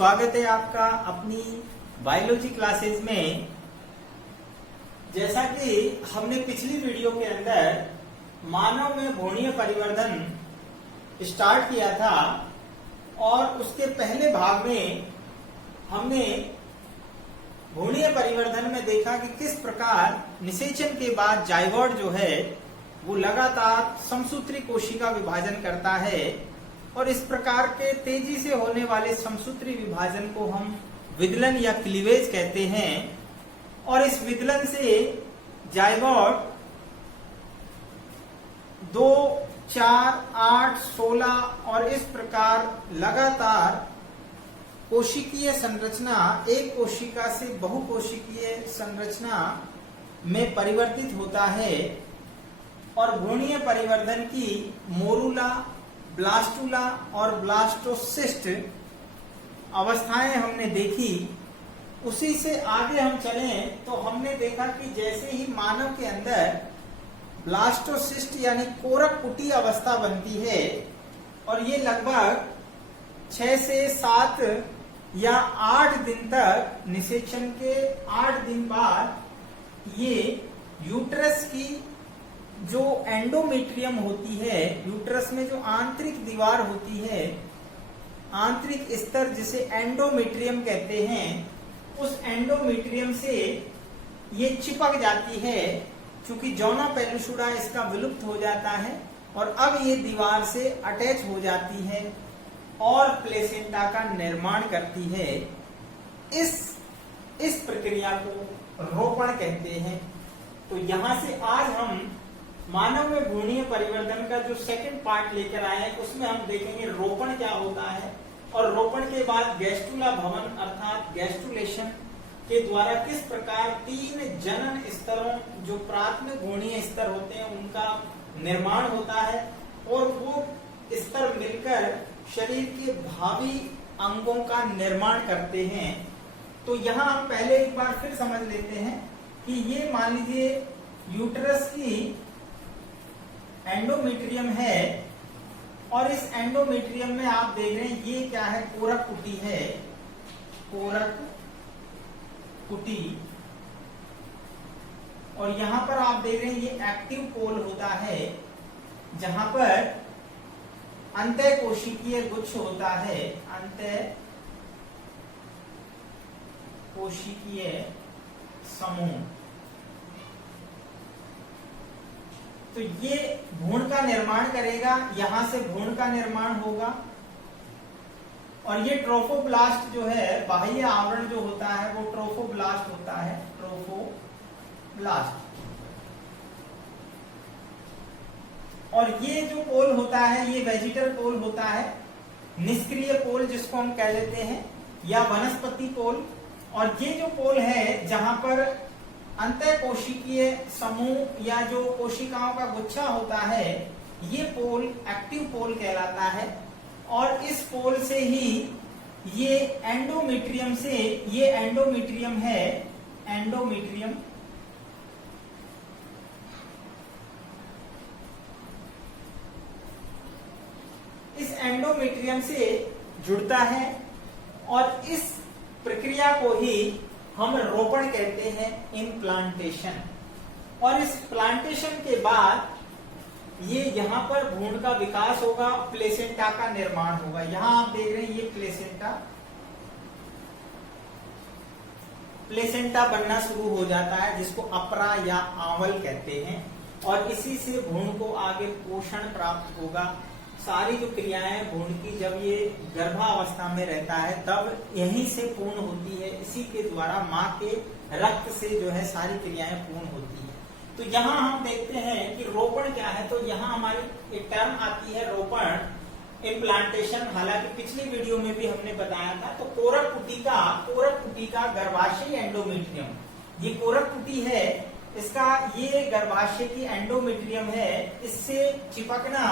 स्वागत है आपका अपनी बायोलॉजी क्लासेस में। जैसा कि हमने पिछली वीडियो के अंदर मानव में भ्रूणीय परिवर्धन स्टार्ट किया था और उसके पहले भाग में हमने भ्रूणीय परिवर्धन में देखा कि किस प्रकार निषेचन के बाद जाइगोट जो है वो लगातार समसूत्री कोशिका विभाजन करता है और इस प्रकार के तेजी से होने वाले समसूत्री विभाजन को हम विदलन या क्लीवेज कहते हैं। और इस विदलन से जाइगोट 2, 4, 8, 16 और इस प्रकार लगातार कोशिकीय संरचना एक कोशिका से बहुकोशिकीय संरचना में परिवर्तित होता है। और भ्रूणीय परिवर्धन की मोरूला, ब्लास्टुला और ब्लास्टोसिस्ट अवस्थाएं हमने देखी। उसी से आगे हम चलें तो हमने देखा कि जैसे ही मानव के अंदर ब्लास्टोसिस्ट यानी कोरक कुटी अवस्था बनती है और ये लगभग 6 से 7 या 8 दिन तक, निषेचन के 8 दिन बाद ये यूट्रस की जो एंडोमेट्रियम होती है, यूट्रस में जो आंतरिक दीवार होती है, आंतरिक स्तर जिसे एंडोमेट्रियम कहते हैं, उस एंडोमेट्रियम से ये चिपक जाती है। चूंकि जॉना पेलुसुडा इसका विलुप्त हो जाता है और अब ये दीवार से अटैच हो जाती है और प्लेसेंटा का निर्माण करती है। इस प्रक्रिया को रोपण कहते हैं। तो यहां से आज हम मानव में भ्रूणीय परिवर्तन का जो सेकंड पार्ट लेकर आए हैं उसमें हम देखेंगे रोपण क्या होता है और रोपण के बाद गैस्टुला भवन अर्थात गैस्टुलेशन के द्वारा किस प्रकार 3 जनन स्तरों जो प्राथमिक भ्रूणीय स्तर होते हैं उनका निर्माण होता है और वो स्तर मिलकर शरीर के भावी अंगों का निर्माण करते हैं। तो यहाँ हम पहले एक बार फिर समझ लेते हैं कि ये मान लीजिए यूट्रस की एंडोमेट्रियम है और इस एंडोमेट्रियम में आप देख रहे हैं ये क्या है, कोरक कुटी है, कोरक कुटी। और यहां पर आप देख रहे हैं ये एक्टिव पोल होता है जहां पर अंतः कोशिकीय गुच्छ होता है, अंतः कोशिकीय समूह। तो ये भ्रूण का निर्माण करेगा, यहां से भ्रूण का निर्माण होगा और ये ट्रोफोब्लास्ट जो है, बाह्य आवरण जो होता है वो ट्रोफोब्लास्ट होता है, ट्रोफोब्लास्ट। और ये जो पोल होता है ये वेजिटल पोल होता है, निष्क्रिय पोल जिसको हम कह लेते हैं, या वनस्पति पोल। और ये जो पोल है जहां पर अंतः कोशिकीय समूह या जो कोशिकाओं का गुच्छा होता है, ये पोल एक्टिव पोल कहलाता है। और इस पोल से ही ये एंडोमेट्रियम से, ये एंडोमेट्रियम है, एंडोमेट्रियम, इस एंडोमेट्रियम से जुड़ता है और इस प्रक्रिया को ही हम रोपण कहते हैं, इम्प्लांटेशन। और इस प्लांटेशन के बाद ये यहाँ पर भ्रूण का विकास होगा, प्लेसेंटा का निर्माण होगा। यहाँ आप देख रहे हैं ये प्लेसेंटा बनना शुरू हो जाता है जिसको अपरा या आंवल कहते हैं। और इसी से भ्रूण को आगे पोषण प्राप्त होगा। सारी जो क्रियाएं भ्रूण की जब ये गर्भावस्था में रहता है तब यहीं से पूर्ण होती है, इसी के द्वारा माँ के रक्त से जो है सारी क्रियाएं पूर्ण होती है। तो यहाँ हम देखते हैं कि रोपण क्या है। तो यहाँ हमारी एक टर्म आती है रोपण, इम्प्लांटेशन। हालांकि पिछली वीडियो में भी हमने बताया था। तो कोरक कुटी का गर्भाशय एंडोमेट्रियम, ये कोरक कुटी है, इसका ये गर्भाशय की एंडोमेट्रियम है, इससे चिपकना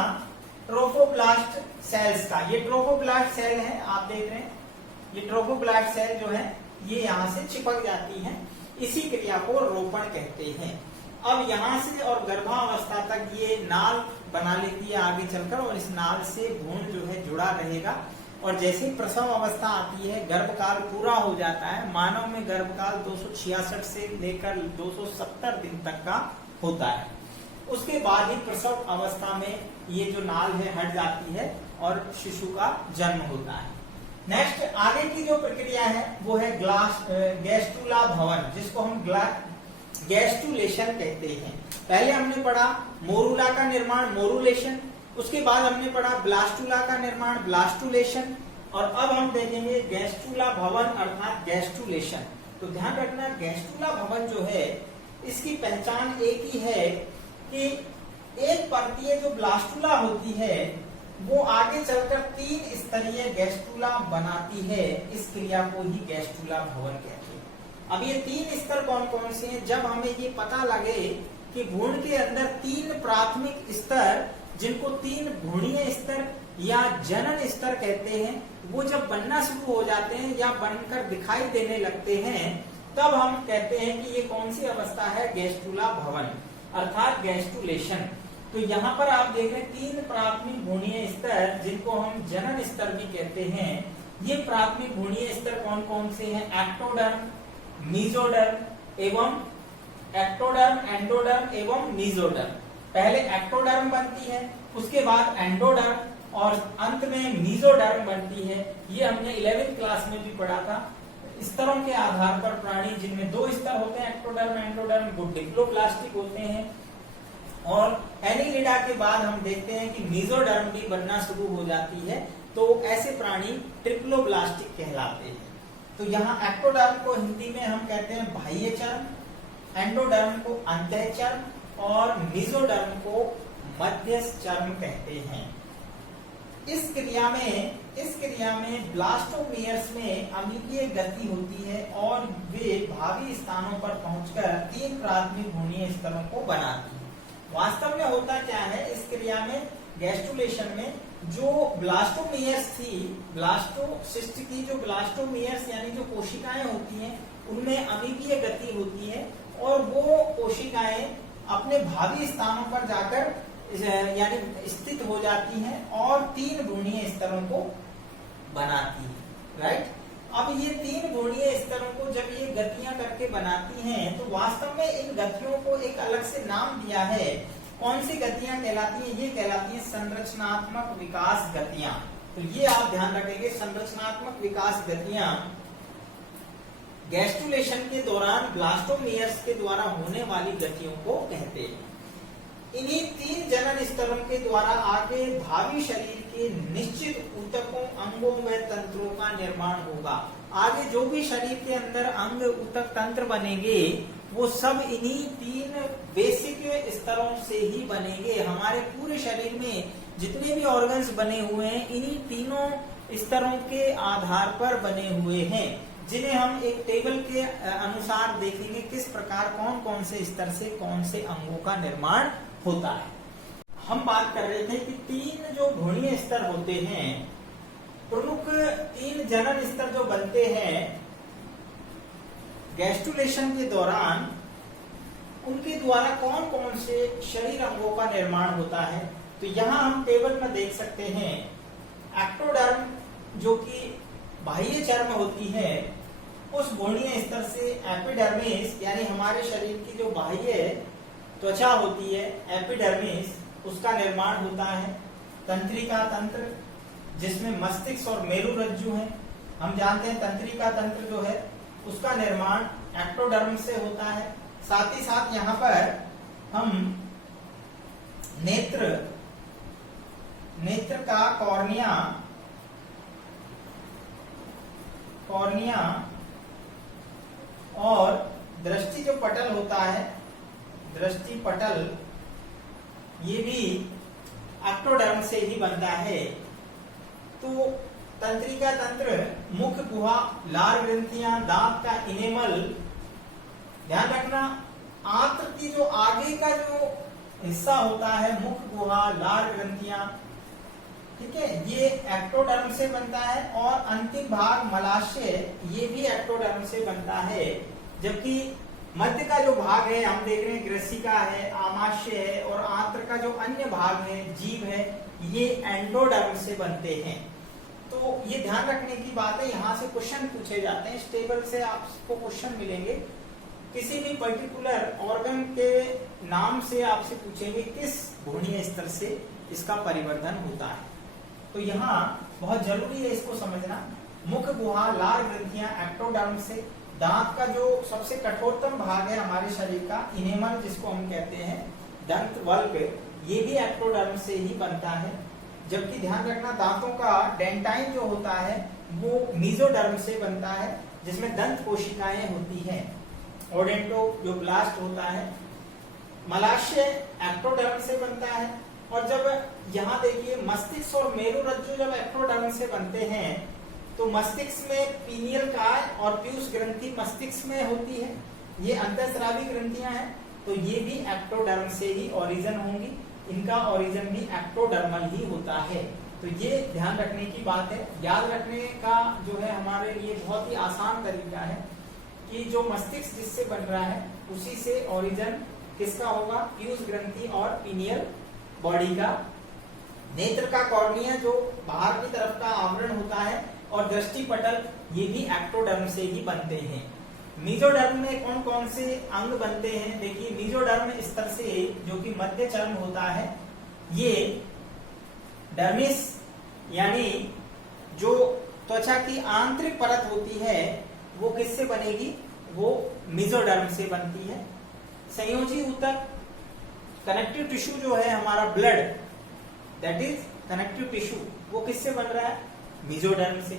ट्रोफोब्लास्ट सेल्स का, ये ट्रोफोब्लास्ट सेल है, आप देख रहे हैं ये ट्रोफोब्लास्ट सेल जो है ये यहाँ से चिपक जाती है। इसी क्रिया को रोपण कहते हैं। अब यहाँ से और गर्भावस्था तक ये नाल बना लेती है आगे चलकर और इस नाल से भ्रूण जो है जुड़ा रहेगा। और जैसे ही प्रसव अवस्था आती है, गर्भकाल पूरा हो जाता है, मानव में गर्भकाल 266 से लेकर 270 दिन तक का होता है। उसके बाद ही प्रसव अवस्था में ये जो नाल है हट जाती है और शिशु का जन्म होता है। नेक्स्ट आगे की जो प्रक्रिया है वो है गैस्ट्रुला भवन, जिसको हम गैस्ट्रुलेशन कहते हैं। पहले हमने पढ़ा मोरूला का निर्माण, मोरूलेशन, उसके बाद हमने पढ़ा ब्लास्टुला का निर्माण, ब्लास्टुलेशन, और अब हम देखेंगे गैस्ट्रुला भवन अर्थात गैस्ट्रुलेशन। तो ध्यान रखना, गैस्ट्रुला भवन जो है इसकी पहचान एक ही है कि एक परतीय जो ब्लास्टुला होती है वो आगे चलकर 3 स्तरीय गैस्ट्रुला बनाती है। इस क्रिया को ही गैस्ट्रुला भवन कहते हैं। अब ये 3 स्तर कौन कौन से हैं? जब हमें ये पता लगे कि भ्रूण के अंदर 3 प्राथमिक स्तर, जिनको 3 भ्रूणीय स्तर या जनन स्तर कहते हैं, वो जब बनना शुरू हो जाते हैं या बनकर दिखाई देने लगते हैं, तब हम कहते हैं कि ये कौन सी अवस्था है? गैस्ट्रुला भवन अर्थात गैस्ट्रुलेशन। तो यहाँ पर आप देख रहे हैं 3 प्राथमिक भ्रूणीय स्तर, जिनको हम जनन स्तर भी कहते हैं। ये प्राथमिक भ्रूणीय स्तर कौन कौन से हैं? एक्टोडर्म, मीजोडर्म एवं एक्टोडर्म, एंडोडर्म एवं मीजोडर्म। पहले एक्टोडर्म बनती है, उसके बाद एंडोडर्म और अंत में मीजोडर्म बनती है। ये हमने 11वीं क्लास में भी पढ़ा था। स्तरों के आधार पर प्राणी जिनमें 2 स्तर होते हैं, एक्टोडर्म एंडोडर्म, वो डिप्लोप्लास्टिक होते हैं। और एनीलिडा के बाद हम देखते हैं कि मीजोडर्म भी बनना शुरू हो जाती है, तो ऐसे प्राणी ट्रिप्लोब्लास्टिक कहलाते हैं। तो यहाँ एक्टोडर्म को हिंदी में हम कहते हैं बाह्य चर्म, एंडोडर्म को अंतः चर्म और मीजोडर्म को मध्यस्थ चर्म कहते हैं। इस क्रिया में ब्लास्टोमियर्स में अमीपीय गति होती है और वे भावी स्थानों पर पहुंचकर 3 प्राथमिक भ्रूणीय स्तरों को बनाती है। वास्तव में होता क्या है इस क्रिया में, गैस्ट्रुलेशन में, जो ब्लास्टोमियर्स थी, ब्लास्टोसिस्ट की जो ब्लास्टोमियर्स यानी जो कोशिकाएं होती हैं, उनमें अमीपीय गति होती है और वो कोशिकाएं अपने भावी स्थानों पर जाकर यानी स्थित हो जाती हैं और 3 भ्रूणीय स्तरों को बनाती है। राइट। अब ये 3 भ्रूणीय स्तरों को जब ये गतियां करके बनाती हैं, तो वास्तव में इन गतियों को एक अलग से नाम दिया है। कौन सी गतियां कहलाती हैं? ये कहलाती हैं संरचनात्मक विकास गतियां। तो ये आप ध्यान रखेंगे, संरचनात्मक विकास गतियां गैस्ट्रुलेशन के दौरान ब्लास्टोमियर्स के द्वारा होने वाली गतियों को कहते हैं। इन्हीं 3 जनन स्तरों के द्वारा आगे भावी शरीर के निश्चित ऊतकों, अंगों व तंत्रों का निर्माण होगा। आगे जो भी शरीर के अंदर अंग, ऊतक, तंत्र बनेंगे, वो सब इन्हीं 3 बेसिक स्तरों से ही बनेंगे। हमारे पूरे शरीर में जितने भी ऑर्गन्स बने हुए हैं, इन्हीं 3 स्तरों के आधार पर बने हुए हैं, जिन्हें हम एक टेबल के अनुसार देखेंगे किस प्रकार कौन कौन से स्तर से कौन से अंगों का निर्माण होता है। हम बात कर रहे थे कि 3 जो भ्रूणीय स्तर होते हैं, प्रमुख 3 जनन स्तर जो बनते हैं गैस्ट्रुलेशन के दौरान, उनके द्वारा कौन कौन से शरीर अंगों का निर्माण होता है। तो यहाँ हम टेबल में देख सकते हैं एक्टोडर्म जो कि बाह्य चर्म होती है, उस भ्रूणीय स्तर से एपिडर्मिस यानी हमारे शरीर की जो बाह्य त्वचा होती है, एपिडर्मिस, उसका निर्माण होता है। तंत्रिका तंत्र जिसमें मस्तिष्क और मेरुरज्जु है, हम जानते हैं तंत्रिका तंत्र जो है उसका निर्माण एक्टोडर्म से होता है। साथ ही साथ यहाँ पर हम नेत्र का कॉर्निया और दृष्टि जो पटल होता है, दृष्टि पटल, ये भी एक्टोडर्म से ही बनता है। तो तंत्रिका तंत्र, मुख गुहा, लार ग्रंथियां, दांत का इनेमल, ध्यान रखना आंत्र की जो आगे का जो हिस्सा होता है, मुख गुहा, लार ग्रंथियां, ठीक है, ये एक्टोडर्म से बनता है। और अंतिम भाग मलाशय, ये भी एक्टोडर्म से बनता है। जबकि मध्य का जो भाग है, हम देख रहे हैं ग्रसिका है, आमाशय है, और आंत्र का जो अन्य भाग है, जीभ है, ये एंडोडर्म से बनते हैं। तो ये ध्यान रखने की बात है, यहाँ से क्वेश्चन पूछे जाते हैं, इस टेबल से आपको क्वेश्चन मिलेंगे, किसी भी पर्टिकुलर ऑर्गन के नाम से आपसे पूछेंगे किस भ्रूणीय स्तर से इसका परिवर्धन होता है। तो यहाँ बहुत जरूरी है इसको समझना, मुख गुहा लार ग्रंथियां एक्टोडर्म से, दांत का जो सबसे कठोरतम भाग है हमारे शरीर का इनेमल जिसको हम कहते हैं दंत वल्क, ये भी एक्टोडर्म से ही बनता है। जबकि ध्यान रखना दांतों का डेंटाइन जो होता है वो मीजोडर्म से बनता है, जिसमें दंत कोशिकाएं होती हैं। ओडेंटो जो ब्लास्ट होता है, मलाशय एक्टोडर्म से बनता है। और जब यहाँ देखिए मस्तिष्क और मेरुरज्जु जब एक्टोडर्म से बनते हैं तो मस्तिष्क में पीनियल काय और पीयूष ग्रंथि मस्तिष्क में होती है, ये अंतःस्रावी ग्रंथियां हैं, तो ये भी एक्टोडर्म से ही ओरिजिन होंगी, इनका ओरिजिन भी एक्टोडर्मल ही होता है। तो ये ध्यान रखने की बात है। याद रखने का जो है हमारे लिए बहुत ही आसान तरीका है कि जो मस्तिष्क जिससे बन रहा है उसी से ओरिजिन किसका होगा, पीयूष ग्रंथि और पीनियल बॉडी का। नेत्र का कॉर्निया जो बाहर की तरफ का आवरण होता है और दृष्टि पटल ये भी एक्टोडर्म से ही बनते हैं। मीजोडर्म में कौन कौन से अंग बनते हैं, देखिए मीजोडर्म स्तर से जो कि मध्य चर्म होता है, ये डर्मिस यानी जो त्वचा की आंतरिक परत होती है वो किससे बनेगी, वो मीजोडर्म से बनती है। संयोजी ऊतक कनेक्टिव टिश्यू जो है हमारा blood that is connective tissue, वो किससे बन रहा है, मीजोडर्म से।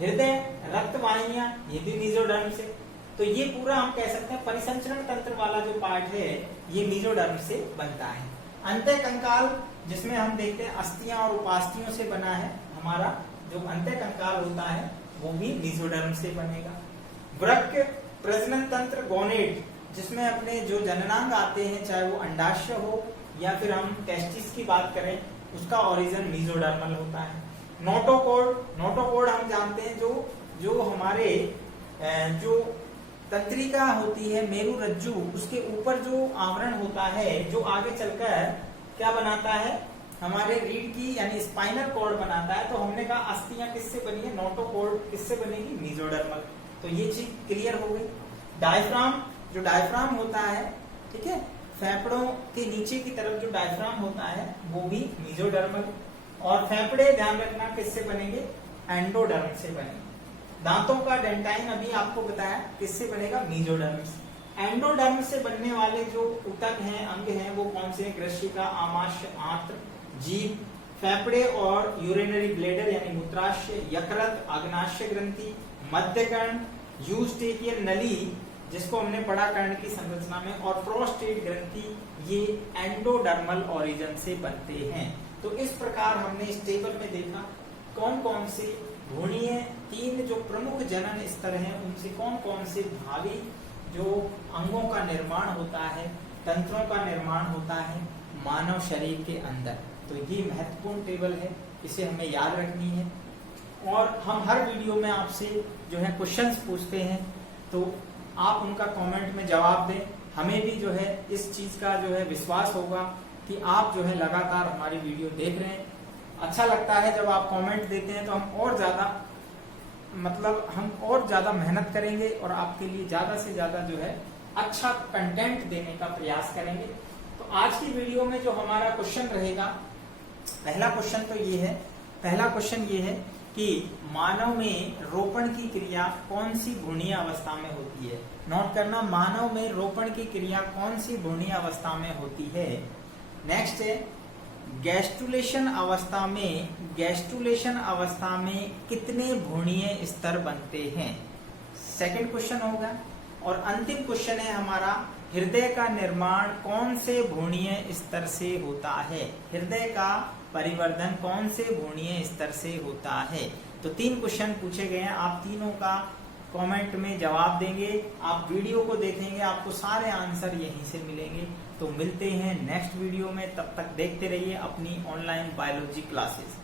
हृदय रक्त वाहिनियां ये भी मीजोडर्म से। तो ये पूरा हम कह सकते हैं परिसंचरण तंत्र वाला जो पार्ट है ये मीजोडर्म से बनता है। अंतः कंकाल जिसमें हम देखते हैं अस्थियां और उपास्थियों से बना है, हमारा जो अंतः कंकाल होता है वो भी मीजोडर्म से बनेगा। वृक्क प्रजनन तंत्र गोनेड जिसमें अपने जो जननांग आते हैं, चाहे वो अंडाशय हो या फिर हम टेस्टिस की बात करें, उसका ओरिजिन मीजोडर्मल होता है। नोटोकोड हम जानते हैं जो हमारे जो तंत्रिका होती है मेरुरज्जु, उसके ऊपर जो आवरण होता है जो आगे चलकर क्या बनाता है, हमारे रीढ़ की यानी स्पाइनल कॉर्ड बनाता है। तो हमने कहा अस्थियां किससे बनी है, नोटोकोड किससे बनेगी, मीजोडर्मल। तो ये चीज क्लियर हो गई। डायफ्राम, जो डायफ्राम होता है, ठीक है, फेफड़ों के नीचे की तरफ जो डायफ्राम होता है वो भी मीजोडर्मल। और फेफड़े ध्यान रखना किससे बनेंगे, एंडोडर्म से बनेंगे। दांतों का डेंटाइन अभी आपको बताया किससे बनेगा, मीजोडर्म से। एंडोडर्म से बनने वाले जो ऊतक हैं, अंग हैं, वो कौन से हैं, कृषिका, आमाशय, आंत्र, जीभ, फेफड़े और यूरिनरी ब्लैडर यानी मूत्राशय, यकृत, अग्नाशय ग्रंथि, मध्यकर्ण, यूस्टेकियन नली जिसको हमने पढ़ा कर्ण की संरचना में, और प्रोस्टेट ग्रंथि, ये एंडोडर्मल ओरिजिन से बनते हैं। तो इस प्रकार हमने इस टेबल में देखा कौन कौन से भ्रूणीय तीन जो प्रमुख जनन स्तर हैं उनसे कौन कौन से भावी जो अंगों का निर्माण होता है, तंत्रों का निर्माण होता है मानव शरीर के अंदर। तो ये महत्वपूर्ण टेबल है, इसे हमें याद रखनी है। और हम हर वीडियो में आपसे जो है क्वेश्चंस पूछते हैं, तो आप उनका कमेंट में जवाब दें। हमें भी जो है इस चीज का जो है विश्वास होगा कि आप जो है लगातार हमारी वीडियो देख रहे हैं। अच्छा लगता है जब आप कमेंट देते हैं, तो हम और ज्यादा मेहनत करेंगे और आपके लिए ज्यादा से ज्यादा जो है अच्छा कंटेंट देने का प्रयास करेंगे। तो आज की वीडियो में जो हमारा क्वेश्चन रहेगा, पहला क्वेश्चन ये है कि मानव में रोपण की क्रिया कौन सी भ्रूणीय अवस्था में होती है। नोट करना, मानव में रोपण की क्रिया कौन सी भ्रूणीय अवस्था में होती है। नेक्स्ट है गैस्ट्रुलेशन अवस्था में कितने भ्रूणीय स्तर बनते हैं, सेकंड क्वेश्चन होगा। और अंतिम क्वेश्चन है हमारा, हृदय का निर्माण कौन से भ्रूणीय स्तर से होता है, हृदय का परिवर्धन कौन से भ्रूणीय स्तर से होता है। तो 3 क्वेश्चन पूछे गए हैं, आप तीनों का कमेंट में जवाब देंगे, आप वीडियो को देखेंगे, आपको सारे आंसर यहीं से मिलेंगे। तो मिलते हैं नेक्स्ट वीडियो में, तब तक देखते रहिए अपनी ऑनलाइन बायोलॉजी क्लासेस।